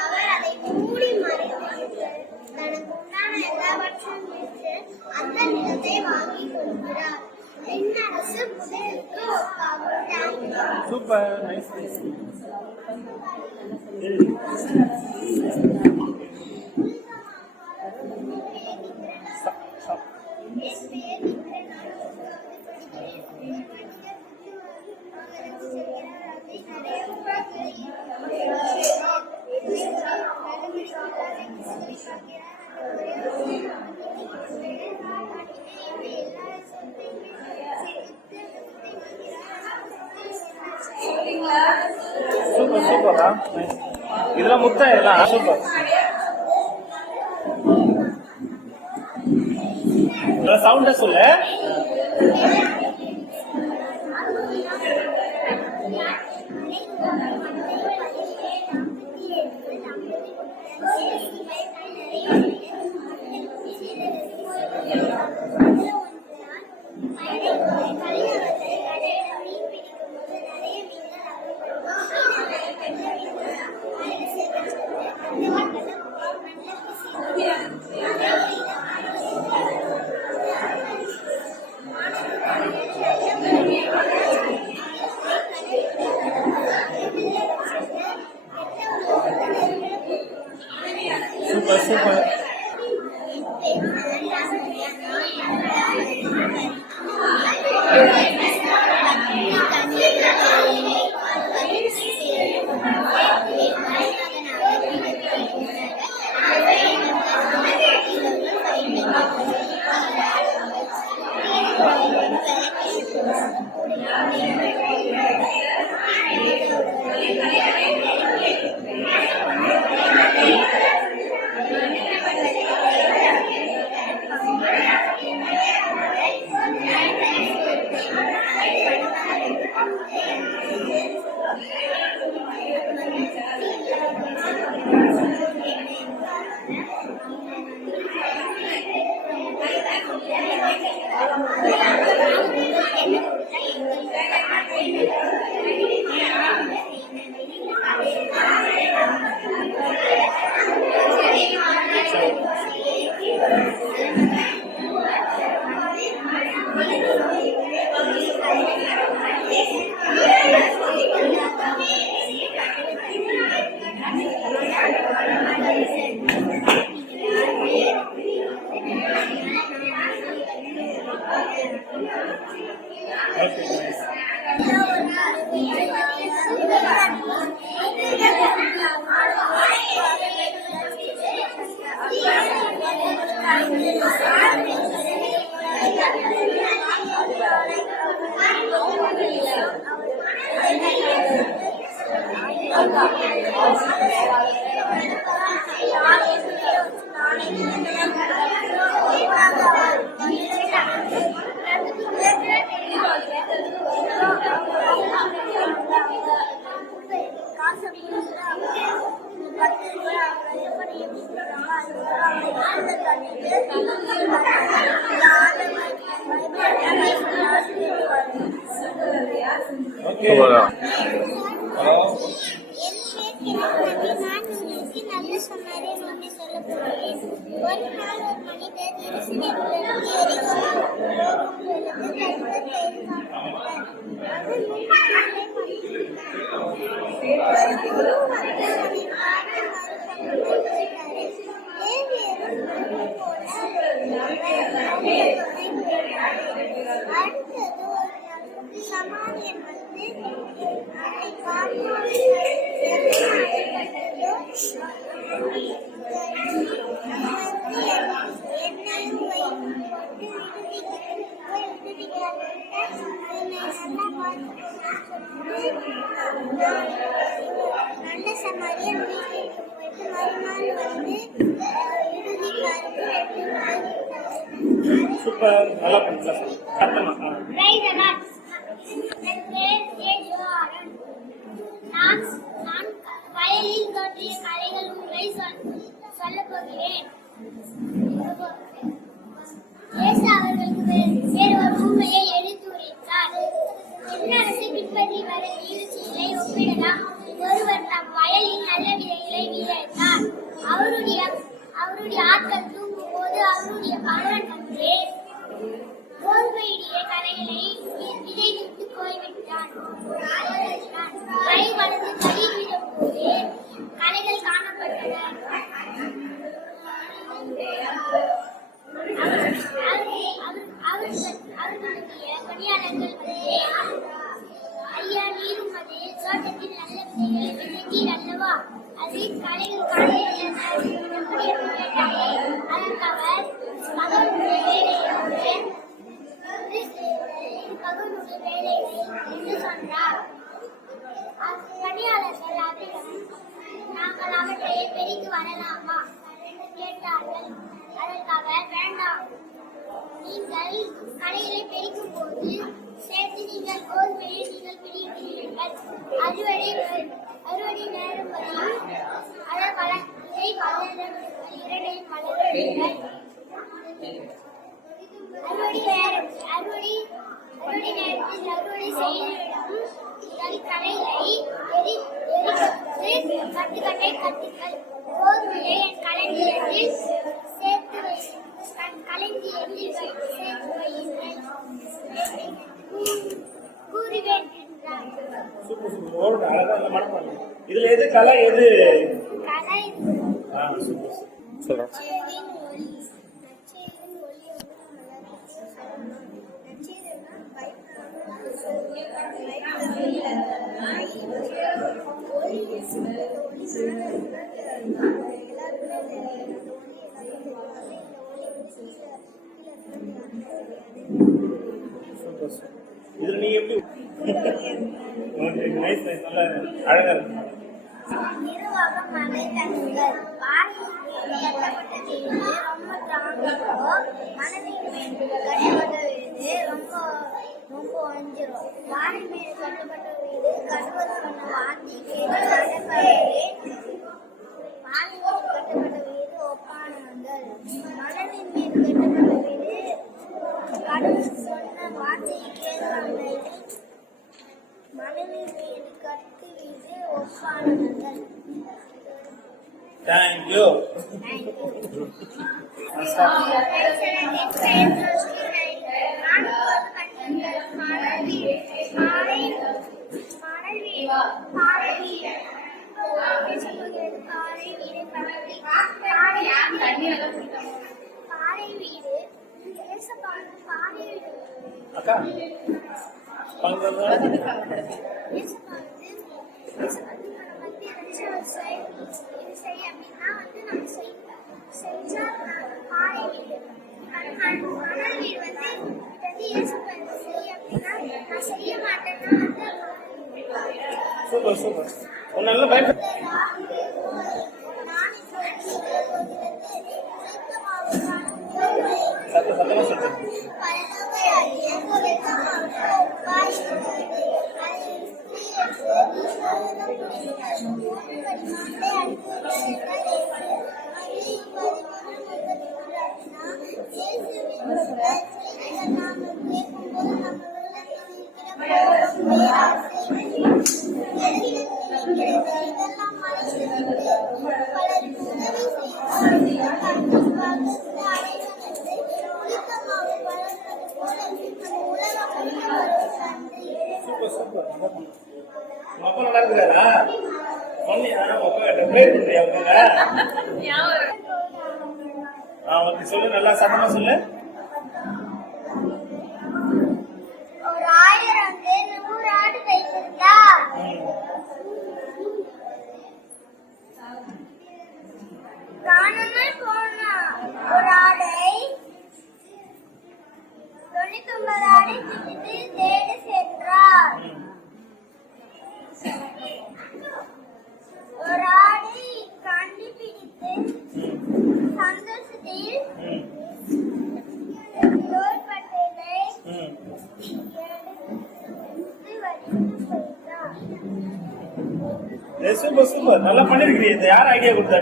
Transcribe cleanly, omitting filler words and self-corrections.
அவர் அதை மூடி மறைத்து தனக்கு உண்டான எல்லாவற்றையும் விற்று அந்த நிலத்தை வாங்கிக் கொள்கிறார். விண்ணரசு புதையலுக்கு ஒப்பாகும். Super, nice. சூப்பர் சூப்பரா, இதெல்லாம் முட்டை எல்லாம் சூப்பர். சவுண்ட சொல்லு. Super super. ஒரு நாள் ஒரு மனிதர் எருசலேமிலிருந்து சமாரியன் வந்து நல்ல சமாரியன் வீட்டுக்கு போயிட்டு மறுநாள் வந்து சூப்பர், நல்லா பண்ணலாம். நான் வயலில் தோன்றிய கலைகள் ஒன்றை சொல்லப் போகிறேன். இயேசு அவர்களுக்கு வேறு ஒரு உண்மையை எடுத்துரைத்தார். விண்ணரசை பின்பற்றி அவர்களுடைய பணியாளர்கள் வந்து, ஐயா நீரும் அது தோட்டத்தில் நல்ல விதைகளை விதைத்தீர் அல்லவா, அது களைகள் காலையில் எப்படி என்று கேட்டாரே. அதற்கு அவர் மகனுடைய வேலையை என்று சொன்னார். பணியாளர்கள் அவரிடம் நாங்கள் அவற்றை பெரித்து வரலாமா என்று கேட்டார்கள். அதற்கு அவர் வேண்டாம், நீங்கள் களைகளை பெருக்கும் போது சேர்த்து நீங்கள் கோதுமையை நீங்கள் பிரிக்கிறீர்கள். அறுவடை நேரம் வரையில் அதை இரண்டையும் வளர்க்கிறீர்கள். அறுவடை நேரத்தில் அறுவடை செய்யும் களைகளை எரித்து கட்டுக்கட்டை கட்டுங்கள். கோதுமையை என் களஞ்சியத்தில் சேர்த்து களஞ்சியத்தில் சேர்த்து வையுங்கள் கூறுவேன் என்றார். Super super. அழகா இந்த மனம் பண்ணுங்க. இதுல எது கலை எது? கலை சூப்பர் சொல்றேன். இதுல நீ எப்படி நைஸ் நைஸ் நல்லா அழகா இருக்கு. நிர்வாகம் மழை தண்ணிகள் பாலில் கட்டப்பட்ட வீடு ரொம்ப தாங்கிக்கோ, மனதின் மேல் கட்டப்பட்ட வீடு ரொம்ப வஞ்சிரும். வாழை மேல் கட்டப்பட்ட வீடு கட்டுவது சொன்ன வாந்தி கேட்டு நடப்பயவே. பாலில் கட்டப்பட்ட வீடு ஒப்பானவங்கள். மனதின் மேல் கட்டப்பட்ட வீடு கட்டுவது சொன்ன வார்த்தையை கேட்காமல் மனதின் மீது கட்டு வீடு ஒப்பானவர்கள். Thank you. அக்கா சூப்பர் சூப்பர். நல்ல பயன் சத்தமா சொல்றேன். Super super. உங்க அப்பா நல்லா இருக்கிறாரா? சொன்னியா உங்க டெப்ளேட் பண்றியா அவங்க? ஓகே சொல்லு, நல்லா சத்தமா சொல்லு. ஒரு 1000 100 ஆடு வைத்திருந்தார். காணாமல் போன ஒரு ஆடை 99 ஆடை பிடித்து தேடி சென்றார். ஒரு ஆடை கண்டுபிடித்து சந்தோஷத்தில் தோள்பட்டையை எடுத்து வலித்து போயிட்டார். Super super. நல்லா பண்ணிருக்கிறீங்க. யார் ஐடியா கொடுத்தா?